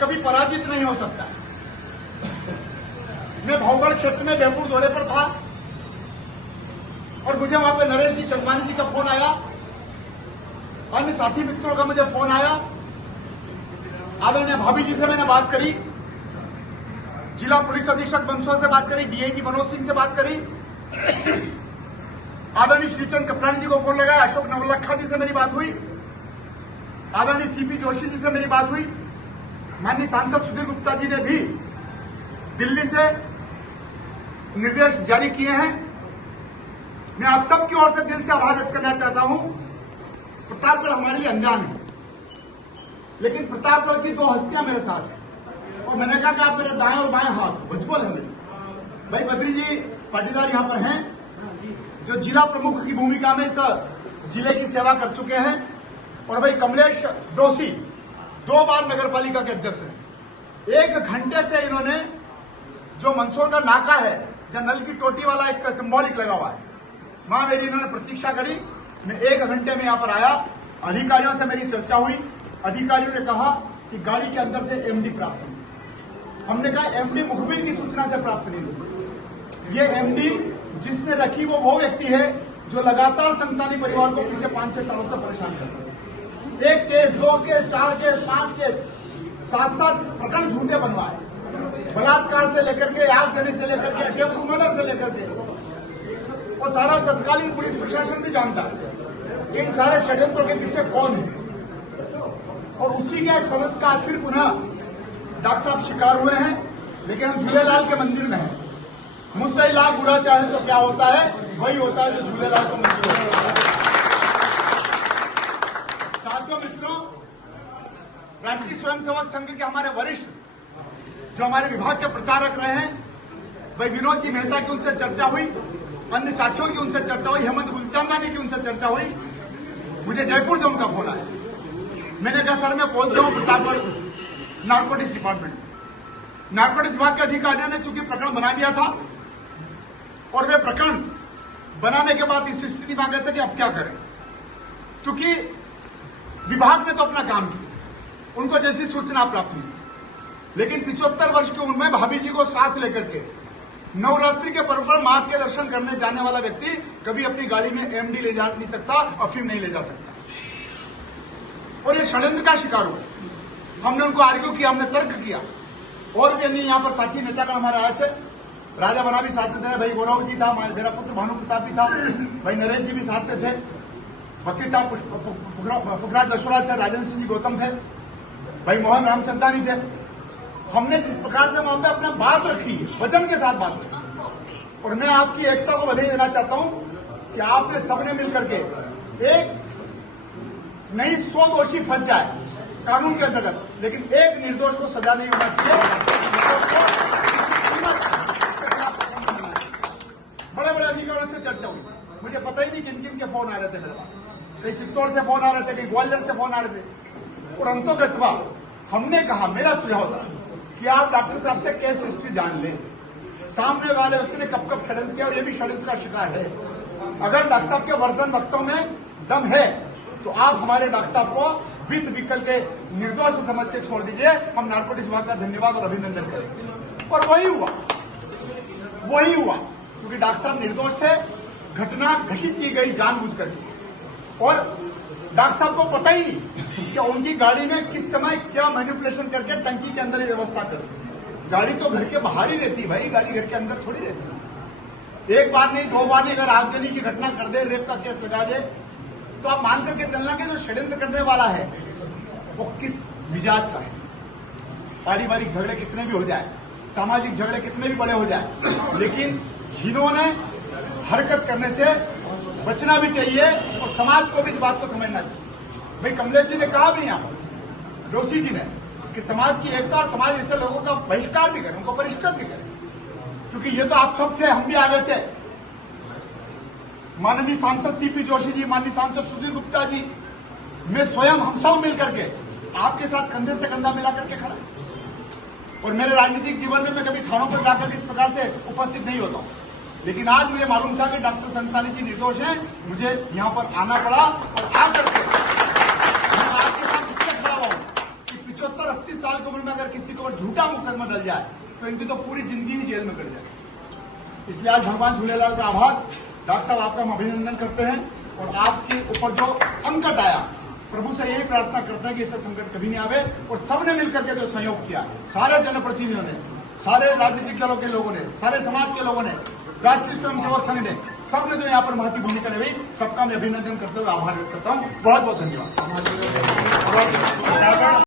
कभी पराजित नहीं हो सकता। मैं भाऊगढ़ क्षेत्र में बेहपुर दौरे पर था और मुझे वहां पे नरेश जी चंदवानी जी का फोन आया, अन्य साथी मित्रों का मुझे फोन आया। आदरणीय भाभी जी से मैंने बात करी, जिला पुलिस अधीक्षक बंसोल से बात करी, डीआईजी मनोज सिंह से बात करी, आदरणीय श्रीचंद कपलानी जी को फोन लगाया, अशोक नवलखा जी से मेरी बात हुई, आदरणीय सीपी जोशी जी से मेरी बात हुई। माननीय सांसद सुधीर गुप्ता जी ने भी दिल्ली से निर्देश जारी किए हैं। मैं आप सबकी ओर से दिल से आभार व्यक्त करना चाहता हूं। प्रतापगढ़ हमारे लिए अनजान है, लेकिन प्रतापगढ़ की दो हस्तियां मेरे साथ हैं और मैंने कहा कि आप मेरे दाएं और बाएं हाथ भुजबल है मेरी। भाई बद्री जी पाटीदार यहां पर हैं, जो जिला प्रमुख की भूमिका में इस जिले की सेवा कर चुके हैं, और भाई कमलेश डोसी 2 बार नगर पालिका के अध्यक्ष हैं। 1 घंटे से इन्होंने जो मंदसौर का नाका है, जहां नल की टोटी वाला एक सिंबॉलिक लगा हुआ है, वहां मेरी इन्होंने प्रतीक्षा करी। मैं 1 घंटे में यहां पर आया, अधिकारियों से मेरी चर्चा हुई। अधिकारियों ने कहा कि गाड़ी के अंदर से एमडी प्राप्त हुई। हमने कहा एमडी मुखबिर की सूचना से प्राप्त नहीं हुई। ये एमडी जिसने रखी वो व्यक्ति है जो लगातार संतानी परिवार को पिछले 5-6 सालों से परेशान कर रहा है। 1 केस, 2 केस, 4 केस, 5 केस, 7-7 प्रकरण झूठे बनवाए, बलात्कार से लेकर के, आगजनी से लेकर के, टेम्पू मर्डर से लेकर के, वो सारा तत्कालीन पुलिस प्रशासन भी जानता है कि इन सारे षड्यंत्रों के पीछे कौन है। और उसी के षड्यंत्र का फिर पुनः डॉक्टर साहब शिकार हुए हैं, लेकिन हम झूलेलाल के मंदिर में हैं। मुद्दई लाख बुरा चाहे तो क्या होता है, वही होता है जो झूलेलाल को मंदिर होता है। साथियों मित्रों, राष्ट्रीय स्वयंसेवक संघ के हमारे वरिष्ठ जो हमारे विभाग के प्रचारक रहे हैं, भाई विनोद जी मेहता की उनसे चर्चा हुई, अन्य साथियों की उनसे चर्चा हुई, हेमंत गुलचंदानी की उनसे चर्चा हुई। मुझे जयपुर से उनका फोन आया। मैंने कहा सर मैं पहुंच रहा हूं प्रतापगढ़ नारकोटिक्स डिपार्टमेंट। नारकोटिक्स विभाग के अधिकारियों ने चूंकि प्रकरण बना दिया था और वे प्रकरण बनाने के बाद इस स्थिति में आ गए थे कि अब क्या करें, क्योंकि विभाग ने तो अपना काम किया, उनको जैसी सूचना प्राप्त हुई, लेकिन 75 वर्ष की उम्र में भाभी जी को साथ लेकर के नवरात्रि के पर्व पर मां के दर्शन करने जाने वाला व्यक्ति कभी अपनी गाड़ी में एमडी ले जा नहीं सकता और फिल्म नहीं ले जा सकता। और ये षड्यंत्र का शिकार हुआ। हमने उनको आर्ग्यू किया, हमने तर्क किया, और भी अन्य यहाँ पर साथी नेतागण हमारे आए थे। राजा बना भी साथ में थे, भाई गौरव जी था, मेरा पुत्र भानु प्रताप भी था, भाई नरेश जी भी साथ में थे, भक्ति साहब पुखराज दशोरा थे, राजेंद्र सिंह जी गौतम थे, भाई मोहन रामचंदानी थे। हमने जिस प्रकार से वहां पे अपना बात रखी, वचन के साथ बात रखी, और मैं आपकी एकता को बधाई देना चाहता हूं कि आपने सबने मिलकर के एक नहीं 100 दोषी फंस जाए कानून के अंतर्गत, लेकिन एक निर्दोष को सजा नहीं होना चाहिए। बड़े बड़े अधिकारियों से चर्चा हुई, मुझे पता ही नहीं किन किन के फोन आ रहे थे मेरे पास, कहीं चित्तौड़ से फोन आ रहे थे, कहीं ग्वालियर से फोन आ रहे थे, और अंतोगतवा हमने कहा, मेरा सुझाव था कि आप डॉक्टर साहब से केस हिस्ट्री जान लें, सामने वाले व्यक्ति ने कब कब षड्यंत्र किया और ये भी षड्यंत्र का शिकार है। अगर डॉक्टर साहब के वर्तन वक्तव्यों में दम है तो आप हमारे डॉक्टर साहब को वित्त विकल के निर्दोष समझ के छोड़ दीजिए। हम नारकोटिक्स विभाग का धन्यवाद और अभिनंदन करेंगे। और वही हुआ, क्योंकि डॉक्टर साहब निर्दोष थे, घटना घटित की गई जानबूझ करके, और डॉक्टर साहब को पता ही नहीं कि उनकी गाड़ी में किस समय क्या मैनिपुलेशन करके टंकी के अंदर ये व्यवस्था कर दी। गाड़ी तो घर के बाहर ही रहती भाई, गाड़ी घर के अंदर थोड़ी रहती। 1 बार नहीं, 2 बार नहीं, अगर आगजनी की घटना कर दे, रेप का केस लगा दे, तो आप मान करके चलना कि जो षड्यंत्र करने वाला है वो किस मिजाज का है। पारिवारिक झगड़े कितने भी हो जाए, सामाजिक झगड़े कितने भी बड़े हो जाए, लेकिन इन्होंने हरकत करने से बचना भी चाहिए और समाज को भी इस बात को समझना चाहिए। भाई कमलेश जी ने कहा भी यहाँ, डोसी जी ने, कि समाज की एकता और समाज ऐसे लोगों का बहिष्कार भी करें, उनको परिष्कृत भी करें, क्योंकि ये तो आप सब थे, हम भी आ गए थे। माननीय सांसद सीपी जोशी जी, माननीय सांसद सुधीर गुप्ता जी, मैं स्वयं, हम सब मिलकर के आपके साथ कंधे से कंधा मिला करके खड़ा। और मेरे राजनीतिक जीवन में मैं कभी थानों पर जाकर इस प्रकार से उपस्थित नहीं होता हूं, लेकिन आज मुझे मालूम था कि डॉक्टर संतानी जी निर्दोष हैं, मुझे यहां पर आना पड़ा और आकर के मैं आपके साथ इसलिए खड़ा हुआ कि 75-80 साल साल की उम्र में अगर किसी के ऊपर झूठा मुकदमा डल जाए तो इनकी तो पूरी जिंदगी ही जेल में कट जाए। इसलिए आज भगवान झूलेलाल का आभार। डॉक्टर साहब आपका हम अभिनंदन करते हैं और आपके ऊपर जो संकट आया, प्रभु से यही प्रार्थना करते हैं कि इससे संकट कभी नहीं आवे। और सबने मिलकर के जो सहयोग किया, सारे जनप्रतिनिधियों ने, सारे राजनीतिक दलों के लोगों ने, सारे समाज के लोगों ने, राष्ट्रीय स्वयंसेवक संघ ने, सबने जो यहाँ पर महत्वपूर्ण भूमिका निभाई, सबका मैं अभिनंदन करते हुए आभार व्यक्त करता हूँ। बहुत बहुत धन्यवाद।